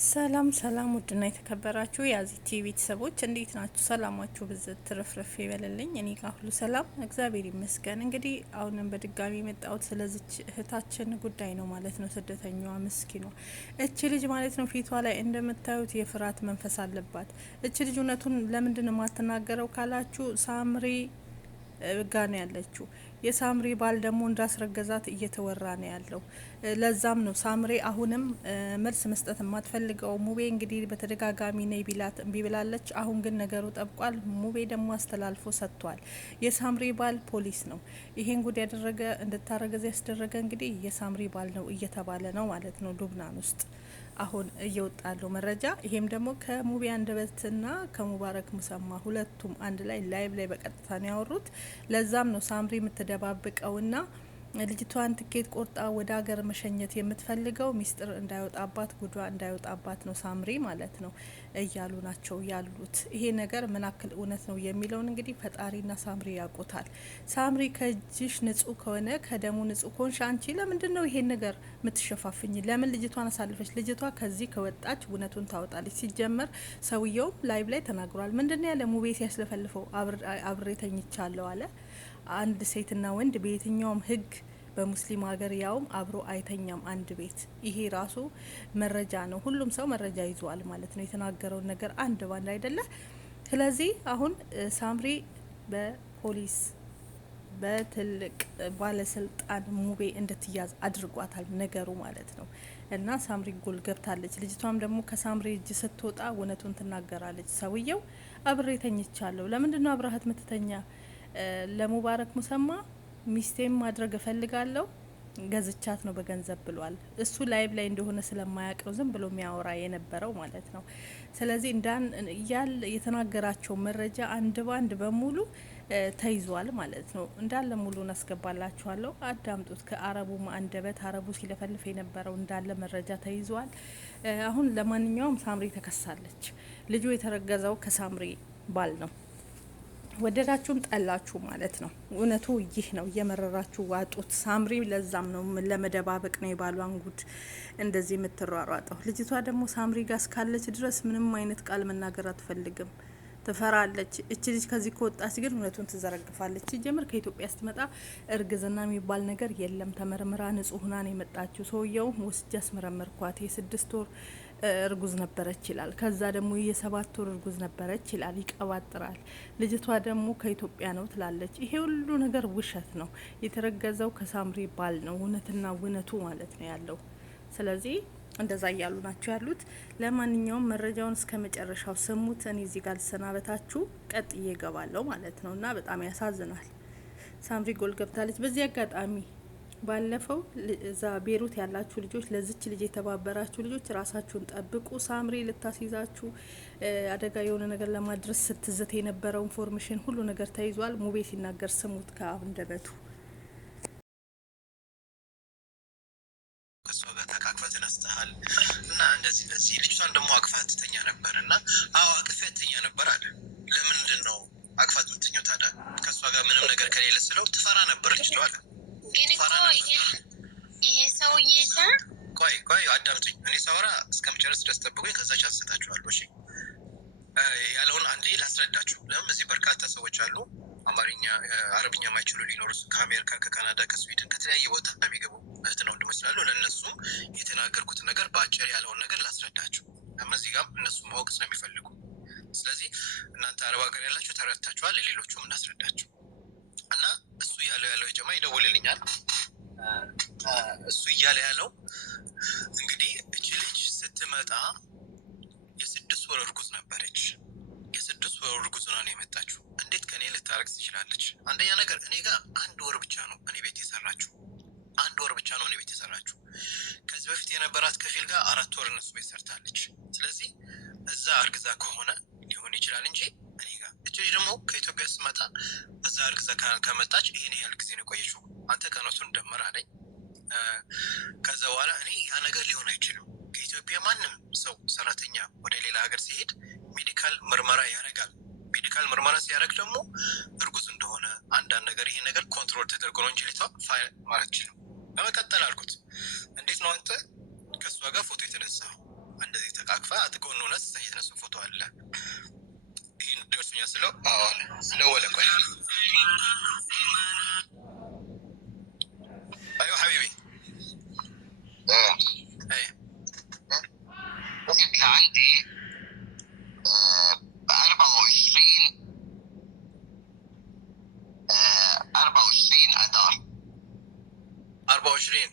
ሰላም ሰላም ውድና የተከበራችሁ የአዚ ቲቪ ቤተሰቦች እንዴት ናችሁ? ሰላማችሁ ብዝት ትርፍርፍ ይበልልኝ። እኔ ጋር ሁሉ ሰላም እግዚአብሔር ይመስገን። እንግዲህ አሁንም በድጋሚ የመጣሁት ስለዚች እህታችን ጉዳይ ነው ማለት ነው። ስደተኛዋ ምስኪኗ እች ልጅ ማለት ነው ፊቷ ላይ እንደምታዩት የፍርሃት መንፈስ አለባት። እች ልጅ እውነቱን ለምንድን ነው የማትናገረው ካላችሁ ሳምሪ ጋ ነው ያለችው። የሳምሪ ባል ደግሞ እንዳስረገዛት እየተወራ ነው ያለው። ለዛም ነው ሳምሪ አሁንም መልስ መስጠት የማትፈልገው። ሙቤ እንግዲህ በተደጋጋሚ ነይ ቢላት እምቢ ብላለች። አሁን ግን ነገሩ ጠብቋል። ሙቤ ደግሞ አስተላልፎ ሰጥቷል። የሳምሪ ባል ፖሊስ ነው። ይሄን ጉድ ያደረገ እንድታረገዝ ያስደረገ እንግዲህ የሳምሪ ባል ነው እየተባለ ነው ማለት ነው ሉብናን ውስጥ አሁን እየወጣ ያለው መረጃ። ይሄም ደግሞ ከሙቤ አንደበትና ከሙባረክ ሙሰማ ሁለቱም አንድ ላይ ላይቭ ላይ በቀጥታ ነው ያወሩት። ለዛም ነው ሳምሪ የምትደባብቀውና ልጅቷን ትኬት ቆርጣ ወደ ሀገር መሸኘት የምትፈልገው ሚስጥር እንዳይወጣባት ጉዷ እንዳይወጣባት ነው ሳምሪ ማለት ነው እያሉ ናቸው ያሉት። ይሄ ነገር ምን ያክል እውነት ነው የሚለውን እንግዲህ ፈጣሪና ሳምሪ ያውቁታል። ሳምሪ ከእጅሽ ንጹህ ከሆነ ከደሙ ንጹህ ከሆንሽ አንቺ ለምንድን ነው ይሄን ነገር የምትሸፋፍኝ? ለምን ልጅቷን አሳልፈች? ልጅቷ ከዚህ ከወጣች እውነቱን ታወጣለች። ሲጀመር ሰውየውም ላይቭ ላይ ተናግሯል። ምንድን ነው ያለ ሙቤ ሲያስለፈልፈው አብሬ ተኝቻለሁ አለ። አንድ ሴትና ወንድ በየትኛውም ህግ በሙስሊም ሀገር ያውም አብሮ አይተኛም አንድ ቤት። ይሄ ራሱ መረጃ ነው። ሁሉም ሰው መረጃ ይዟል ማለት ነው። የተናገረውን ነገር አንድ ባንድ አይደለ። ስለዚህ አሁን ሳምሪ በፖሊስ በትልቅ ባለስልጣን ሙቤ እንድትያዝ አድርጓታል ነገሩ ማለት ነው። እና ሳምሪ ጎል ገብታለች። ልጅቷም ደግሞ ከሳምሪ እጅ ስትወጣ እውነቱን ትናገራለች። ሰውየው አብሬ ተኝቻለሁ። ለምንድነው አብረሃት ምትተኛ? ለሙባረክ ሙሰማ ሚስቴም ማድረግ እፈልጋለሁ ገዝቻት ነው በገንዘብ ብሏል። እሱ ላይቭ ላይ እንደሆነ ስለማያውቅ ነው ዝም ብሎ የሚያወራ የነበረው ማለት ነው። ስለዚህ ያል የተናገራቸው መረጃ አንድ ባንድ በሙሉ ተይዟል ማለት ነው። እንዳለ ሙሉ እናስገባላችኋለሁ፣ አዳምጡት። ከአረቡ አንደበት አረቡ ሲለፈልፍ የነበረው እንዳለ መረጃ ተይዟል። አሁን ለማንኛውም ሳምሪ ተከሳለች። ልጁ የተረገዘው ከሳምሪ ባል ነው። ወደዳችሁም ጠላችሁ ማለት ነው። እውነቱ ይህ ነው። እየመረራችሁ ዋጡት። ሳምሪ ለዛም ነው ለመደባበቅ ነው የባሏን ጉድ እንደዚህ የምትሯሯጠው። ልጅቷ ደግሞ ሳምሪ ጋር እስካለች ድረስ ምንም አይነት ቃል መናገር አትፈልግም፣ ትፈራለች። እች ልጅ ከዚህ ከወጣች ግን እውነቱን ትዘረግፋለች። ሲጀምር ከኢትዮጵያ ስትመጣ እርግዝና የሚባል ነገር የለም። ተመርምራ ንጹህ ሆና ነው የመጣችው። ሰውየው ወስጄ አስመረመርኳት የ6 ወር እርጉዝ ነበረች ይላል። ከዛ ደግሞ የ7 ወር እርጉዝ ነበረች ይላል። ይቀባጥራል። ልጅቷ ደግሞ ከኢትዮጵያ ነው ትላለች። ይሄ ሁሉ ነገር ውሸት ነው። የተረገዘው ከሳምሪ ባል ነው። እውነትና እውነቱ ማለት ነው ያለው። ስለዚህ እንደዛ እያሉ ናቸው ያሉት። ለማንኛውም መረጃውን እስከ መጨረሻው ስሙት። እኔ እዚህ ጋር ልሰናበታችሁ፣ ቀጥዬ እገባለሁ ማለት ነው። እና በጣም ያሳዝናል። ሳምሪ ጎል ገብታለች። በዚህ አጋጣሚ ባለፈው እዛ ቤሩት ያላችሁ ልጆች ለዚች ልጅ የተባበራችሁ ልጆች ራሳችሁን ጠብቁ። ሳምሪ ልታስይዛችሁ አደጋ የሆነ ነገር ለማድረስ ስትዝት የነበረው ኢንፎርሜሽን ሁሉ ነገር ተይዟል። ሙቤ ሲናገር ስሙት ከአንደበቱ። ከሷ ጋር ተቃቅፈህ ተነስተሃል እና እንደዚህ ልጅቷን ደግሞ አቅፋት ትተኛ ነበር እና አቅፋት ትተኛ ነበር አለ። ለምንድን ነው አቅፋት የምትተኛው ታዲያ? ከሷ ጋር ምንም ነገር ከሌለ ስለው ትፈራ ነበር ልጅቷ አለ። ግን እኮ ይሄ ሰውዬ ቆይ አዳምጡኝ። እኔ ሳወራ እስከምጨርስ ድረስ ጠብቁኝ። ከዛ ቻት ሰጣችኋለሁ። እሺ ያለውን አንዴ ላስረዳችሁ። ለምን እዚህ በርካታ ሰዎች አሉ አማርኛ አረብኛ ማይችሉ ሊኖሩ ከአሜሪካ፣ ከካናዳ፣ ከስዊድን ከተለያየ ቦታ የሚገቡ እህትና ወንድሞች ስላሉ ለእነሱም የተናገርኩትን ነገር በአጭር ያለውን ነገር ላስረዳችሁ። ለምን እዚህ ጋር እነሱ ማወቅ ስለሚፈልጉ። ስለዚህ እናንተ አረብ ሀገር ያላችሁ ተረድታችኋል። ለሌሎቹም እናስረዳችሁ እና እሱ ያለው የጀማ ይደውልልኛል። እሱ እያለ ያለው እንግዲህ እቺ ልጅ ስትመጣ የ6 ወር እርጉዝ ነበረች። የ6 ወር እርጉዝ ነው የመጣችው። እንዴት ከኔ ልታረግዝ ትችላለች? አንደኛ ነገር እኔ ጋር 1 ወር ብቻ ነው እኔ ቤት የሰራችው። 1 ወር ብቻ ነው እኔ ቤት የሰራችው። ከዚህ በፊት የነበራት ከፊል ጋር 4 ወር እነሱ ቤት ሰርታለች። ስለዚህ እዛ እርግዛ ከሆነ ሊሆን ይችላል እንጂ እኔ ጋር እቺ ልጅ ደግሞ ከኢትዮጵያ ስትመጣ እዛ እርግዛ ከመጣች ይሄን ያህል ጊዜ ነው ቆየችው። አንተ ቀኖቱን ደምር አለኝ። ከዛ በኋላ እኔ ያ ነገር ሊሆን አይችልም። ከኢትዮጵያ ማንም ሰው ሰራተኛ ወደ ሌላ ሀገር ሲሄድ ሜዲካል ምርመራ ያደርጋል። ሜዲካል ምርመራ ሲያደርግ ደግሞ እርጉዝ እንደሆነ አንዳንድ ነገር ይሄ ነገር ኮንትሮል ተደርጎ ነው እንጂ ልቷ ፋይል ማለት ይችላል። በመቀጠል አልኩት እንዴት ነው አንተ ከሷ ጋር ፎቶ የተነሳው? እንደዚህ ተቃ ስለው አዎ ደወለ። ቆይ ايوه حبيبي ايه قلت عندي ب 24 اذار 24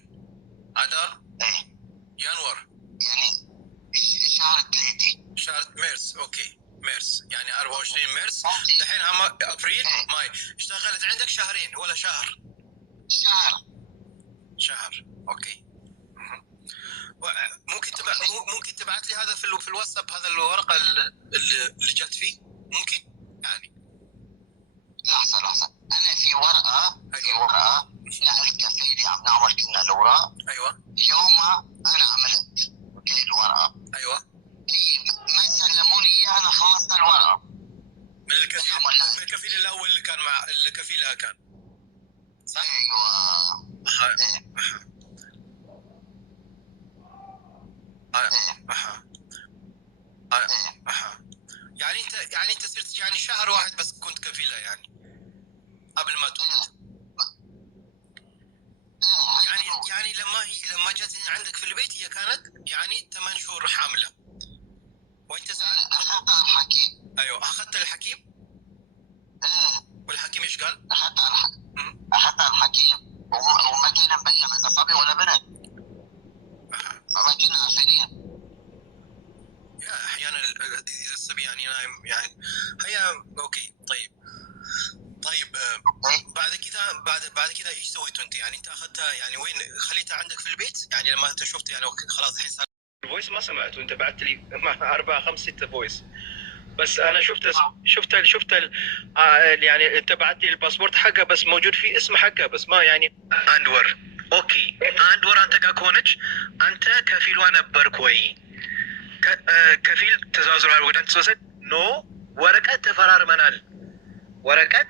اذار ايه يناير يعني شهر 3 شهر مارس. اوكي مارس يعني 24 مارس الحين هم ابريل ماي اشتغلت عندك شهرين ولا شهر؟ شهر اوكي. ممكن تبعت لي هذا في الواتساب هذا الورقه اللي جت فيه ممكن يعني لحظه انا في ورقه نقل كفيلي عم نعمل كنا الاوراق. ايوه يومها انا عملت اوكي الورقه. ايوه هي ما سلموني اياها انا خلصنا الورقه من الكفيل الاول اللي كان مع الكفيل كان صح؟ ايوه يعني انت صرت يعني شهر واحد بس كنت كفيلها يعني قبل ما تولد. يعني لما جت عندك في البيت هي كانت يعني 8 شهور حامله وانت اخذت على الحكيم. ايوه اخذت الحكيم. والحكيم ايش قال؟ اخذت على الحكيم وما كان مبين اذا صبي ولا بنت. فما كنا عارفين. احيانا اذا الصبي يعني نايم يعني هي اوكي. طيب بعد كذا ايش سويتوا انت؟ يعني انت اخذتها يعني وين خليتها عندك في البيت؟ يعني لما انت شفت يعني خلاص الحين صار الفويس ما سمعته انت بعت لي 4 5 6 فويس بس انا شفت يعني انت بعت لي الباسبورت حقها بس موجود فيه اسم حقها بس ما يعني اندور. اوكي اندور انت كونج انت كفيل ነበርክ ወይ ከፊል ተዛዝሯል ወደ አንተ ወሰድ ኖ ወረቀት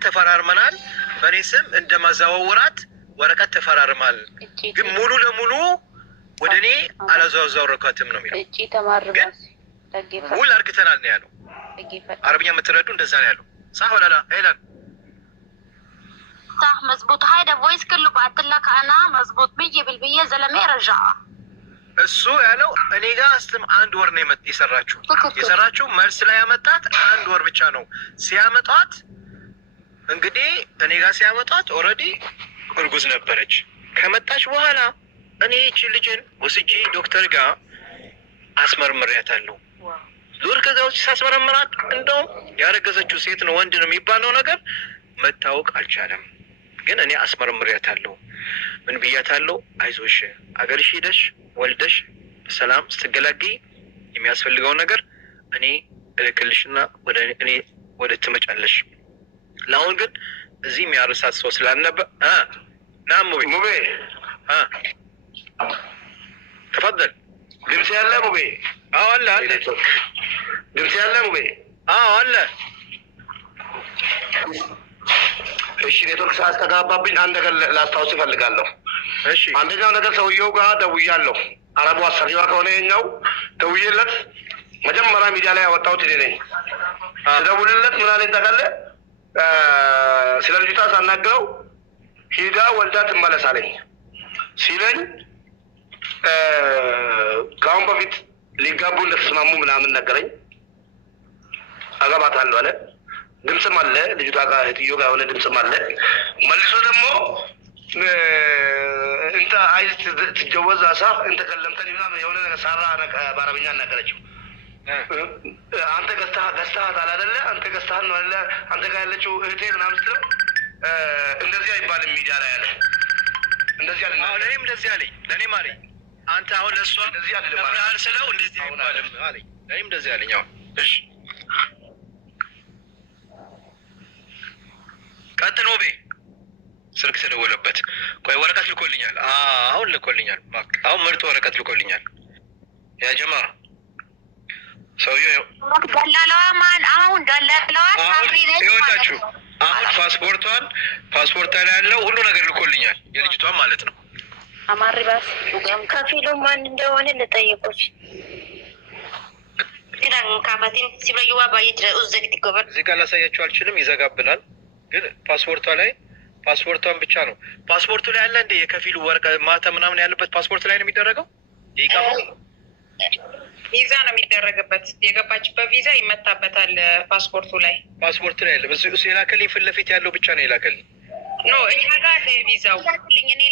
ተፈራርመናል በኔ ስም እንደማዛወራት ወረቀት ተፈራርማል ግን ሙሉ ለሙሉ ወደኔ አላዛወራኳትም ነው የሚለው። እቺ ተማርባስ ተገፈ ሙሉ አርግተናል ነው ያለው። عربية متردون دزانيالو صح ولا لا؟ إيلان صح مزبوط. هيدا فويس كله بعت لك انا مزبوط 100% زلمه رجعها السو ያለው እኔ ጋር አስተም አንድ ወር ነው የሰራችሁ መልስ ላይ ያመጣት አንድ ወር ብቻ ነው ሲያመጣት። እንግዲህ እኔ ጋር ሲያመጣት ኦሬዲ እርጉዝ ነበረች። ከመጣች በኋላ እኔ እቺ ልጅን ወስጄ ዶክተር ጋር አስመርምሪያታለሁ። ዙር ከዛው ሲያስመረምራት እንደው ያረገዘችው ሴት ነው ወንድ ነው የሚባለው ነገር መታወቅ አልቻለም። ግን እኔ አስመርምሪያታለሁ። ምን ብያታለሁ? አይዞሽ አገርሽ ሄደሽ ወልደሽ ሰላም ስትገላጊ የሚያስፈልገው ነገር እኔ እልክልሽና ወደ ትመጫለሽ። ለአሁን ግን እዚህ የሚያርሳት ሰው ስላልነበረ ሙቤ ተፈضل ድምጽ ያለ ሙቤ? አዎ አለ ድምጽ ያለ ሙቤ? አዎ አለ። እሺ ኔትወርክ ሳያስተጋባብኝ አንድ ነገር ላስታውስ እፈልጋለሁ። እሺ አንደኛው ነገር ሰውየው ጋር ደውያለሁ። አረቡ አሰሪዋ ከሆነ የኛው ደውዬለት መጀመሪያ ሚዲያ ላይ ያወጣሁት እኔ ነኝ። ስደውልለት ምን አለኝ ታውቃለህ? ስለ ልጅቷ ሳናግረው ሂዳ ወልዳ ትመለሳለኝ ሲለኝ ከአሁን በፊት ሊጋቡ እንደተስማሙ ምናምን ነገረኝ። አገባታለሁ አለ። ድምፅም አለ ልጅቷ ጋር እህትዮ ጋር የሆነ ድምፅም አለ። መልሶ ደግሞ እንተ አይዝ ትጀወዝ አሳ እንተ ከለምተን ምናምን የሆነ ነገር ሳራ በአረብኛ ነገረችው። አንተ ገዝተሃታል አይደለ? አንተ ገዝተሃል ነው አይደለ? አንተ ጋር ያለችው እህቴ ምናምን ስትለው እንደዚህ አይባልም ሚዲያ ላይ አለ። እንደዚህ አለ። አዎ ለኔም እንደዚህ አለኝ። ለኔም አለኝ አንተ አሁን ለሷ እንደዚህ አይደለም ማለት ስለው እንደዚህ አይባልም አለኝ። ለኔም እንደዚህ አለኝ። አሁን እሺ ቀጥሎ ቤ ስልክ ተደወለበት። ቆይ ወረቀት ልኮልኛል። አሁን ልኮልኛል። አሁን ምርጥ ወረቀት ልኮልኛል። ያ ጀማ ሰውዬው ደላላዋ ማን? አሁን ደላላዋ ሳብሪ ነች። ይኸውላችሁ አሁን ፓስፖርት ላይ ያለው ሁሉ ነገር ልኮልኛል። የልጅቷን ማለት ነው። አማሪባስ ከፊሉ ማን እንደሆነ ልጠይቁሽ። ካፋቲን ሲበዩዋ ባይጅ ኡዘግት ይጎበር እዚህ ጋር ላሳያችሁ አልችልም፣ ይዘጋብናል። ግን ፓስፖርቷን ብቻ ነው። ፓስፖርቱ ላይ ያለ እንደ የከፊሉ ወርቅ ማተም ምናምን ያለበት ፓስፖርት ላይ ነው የሚደረገው። ይቃማው ቪዛ ነው የሚደረግበት። የገባችበት ቪዛ ይመታበታል ፓስፖርቱ ላይ ያለ እሱ የላከልኝ ፊት ለፊት ያለው ብቻ ነው የላከልኝ። ኖ እኛ ጋር አለ ቪዛው። ላክልኝ፣ እኔ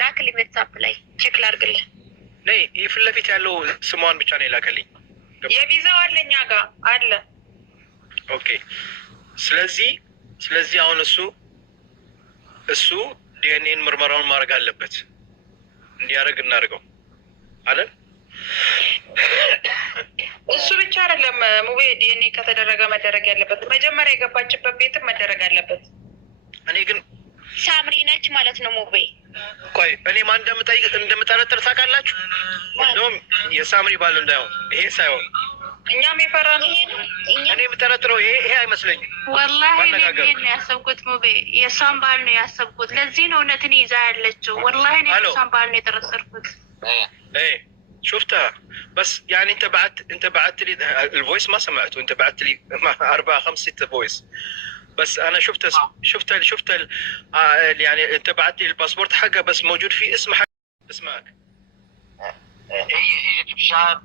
ላክልኝ ዋትስአፕ ላይ ቼክ ላድርግልህ። ነይ ይህ ፊት ለፊት ያለው ስሟን ብቻ ነው የላከልኝ። የቪዛው አለ እኛ ጋር አለ። ኦኬ። ስለዚህ አሁን እሱ ዲኤንኤን ምርመራውን ማድረግ አለበት። እንዲያደርግ እናድርገው አለ። እሱ ብቻ አይደለም ሙቤ፣ ዲኤንኤ ከተደረገ መደረግ ያለበት መጀመሪያ የገባችበት ቤትም መደረግ አለበት። እኔ ግን ሳምሪ ነች ማለት ነው ሙቤ። ቆይ እኔ ማን እንደምጠረጥር ታውቃላችሁ? እንደውም የሳምሪ ባል እንዳይሆን ይሄ ሳይሆን እኛም የፈራን እኔ የምጠረጥረው ይሄ አይመስለኝም። ወላሂ እኔ ያሰብኩት ሙቤ የእሷን ባል ነው ያሰብኩት። ለዚህ ነው እውነትን ይዛ ያለችው። ወላሂ እኔ የእሷን ባል ነው የጠረጠርኩት። شفتها بس يعني انت بعت لي الفويس ما سمعته. انت بعت لي 4 5 6 فويس بس انا شفت يعني انت بعت لي الباسبورت حقها بس موجود فيه اسمك. هي اجت بشهر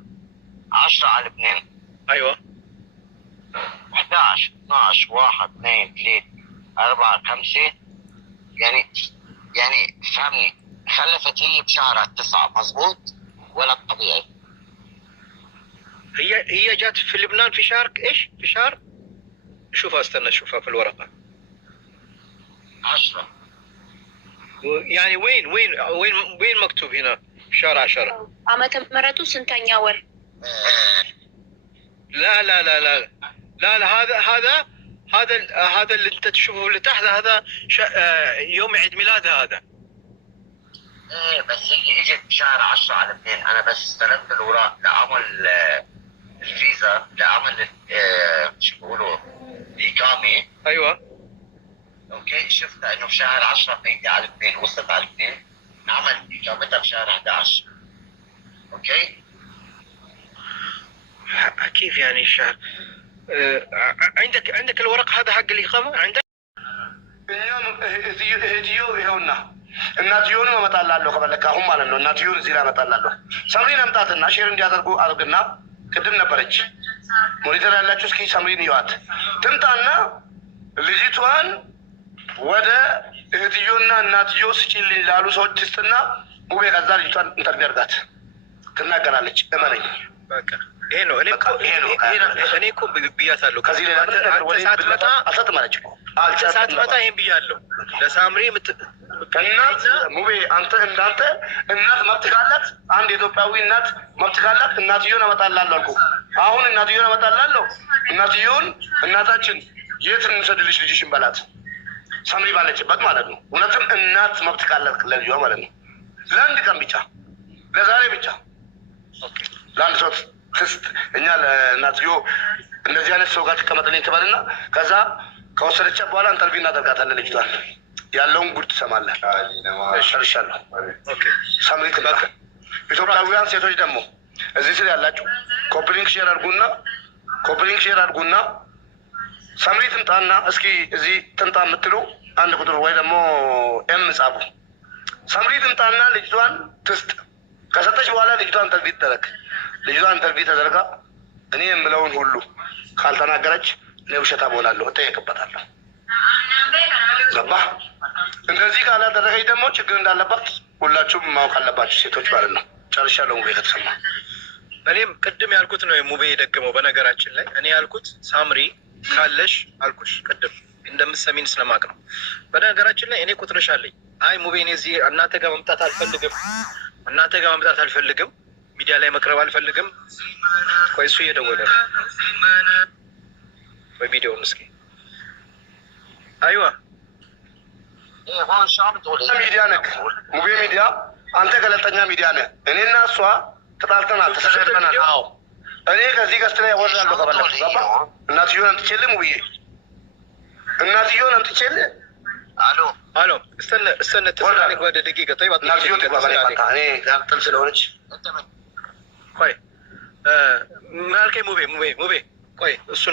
10/2. ايوه 11 12 1 2 3 4 5 يعني فهمني. خلفت هي بشهر 9 مظبوط ولا طبيعي؟ هي جات في لبنان في شهر ايش؟ في شهر شوفها استنى اشوفها في الورقة 10. يعني وين مكتوب هنا في شهر 10؟ ዓመተ ምህረቱ ስንተኛ ወር? لا لا لا لا لا لا هذا اللي انت تشوفه اللي تحت هذا يوم عيد ميلادها هذا. ايه بس هي اجت بشهر 10/2. انا بس استلمت الاوراق لعمل الفيزا لعمل شو بيقولوا الاقامه. ايوه اوكي شفت انه بشهر 10 بيدي على 2 وصلت على 2 عمل اقامتها بشهر 11. اوكي كيف يعني الشهر؟ عندك الورق هذا حق الاقامه عندك؟ ይኸውና እናትየውን እመጣላለሁ ከበለካ አሁን ማለት ነው። እናትየውን እዚህ ላይ እመጣላለሁ። ሰምሪን አምጣትና ሼር እንዲያደርጉ አድርግና ቅድም ነበረች ሞኒተር ያላችሁ እስኪ ሰምሪን ይዋት ትምጣና ልጅቷን ወደ እህትዮና እናትዮ ስጪልኝ ላሉ ሰዎች ትስጥና ሙቤ ከዛ ልጅቷን ኢንተርቪው አድርጋት ትናገራለች። እመነኝ በቃ ይሄ ነው። እኔ እኮ ብያታለሁ ከዚህ ሌላ ሳትመጣ አልሰጥም አለች እኮ ሳትመጣ ይሄን ብያለሁ ለሳምሪ እናት ሙቤ አንተ እንዳንተ እናት መብት ካላት አንድ ኢትዮጵያዊ እናት መብት ካላት እናትየውን አመጣላለሁ አልኩ። አሁን እናትየውን አመጣላለሁ። እናትየውን እናታችን የት እንሰድልሽ ልጅሽን በላት ሳምሪ ባለችበት ማለት ነው። እውነትም እናት መብት ካላት ለልጇ ማለት ነው። ለአንድ ቀን ብቻ ለዛሬ ብቻ ለአንድ ሰው ክስት እኛ ለእናትዮ እንደዚህ አይነት ሰው ጋር ትቀመጥልኝ ትበልና ከዛ ከወሰደቻት በኋላ ኢንተርቪው እናደርጋታለን። ልጅቷን ያለውን ጉድ ትሰማለህ። ጨርሻለሁ። ሳምሪ ትምጣ። ኢትዮጵያውያን ሴቶች ደግሞ እዚህ ስል ያላችሁ ኮፕሊንግ ሼር አድርጉና ሳምሪ ትምጣና እስኪ እዚህ ትምጣ የምትሉ አንድ ቁጥር ወይ ደግሞ ኤም ጻፉ። ሳምሪ ትምጣና ልጅቷን ትስጥ። ከሰጠች በኋላ ልጅቷን ኢንተርቪው ትደረግ። ልጅቷን ኢንተርቪው ተደርጋ እኔ የምለውን ሁሉ ካልተናገረች እኔ ውሸታ እሆናለሁ፣ እጠየቅበታለሁ። ገባህ? እንደዚህ ካላደረገች ደግሞ ችግር እንዳለባት ሁላችሁም ማወቅ አለባችሁ ሴቶች ማለት ነው። ጨርሻለሁ። ሙቤ ከተሰማ እኔም ቅድም ያልኩት ነው ሙቤ የደገመው። በነገራችን ላይ እኔ ያልኩት ሳምሪ ካለሽ አልኩሽ ቅድም እንደምትሰሚን ስለማቅ ነው። በነገራችን ላይ እኔ ቁጥርሽ አለኝ። አይ ሙቤ እኔ እዚህ እናንተ ጋር መምጣት አልፈልግም፣ ሚዲያ ላይ መቅረብ አልፈልግም። ቆይ እሱ እየደወለ ነው። በቪዲዮውን እስኪ አይዋ ሚዲያ ነክ ሙቤ ሚዲያ አንተ ገለልተኛ ሚዲያ ነህ። እኔና እሷ ተጣልተናል፣ ተሰዳድበናል። አዎ እኔ ከዚህ ገስት ላይ ወርዳለሁ ከፈለኩ ገባ። እናትየውን አምጥቼልህ ሙቤ እናትየውን አምጥቼልህ አሎ እስተነ ተሰዳድግ ወደ ደቂቃ ጠይባ እናትየውን ትግባ። እኔ ጋር ጥል ስለሆነች ቆይ ማልከኝ ሙቤ ቆይ እሱ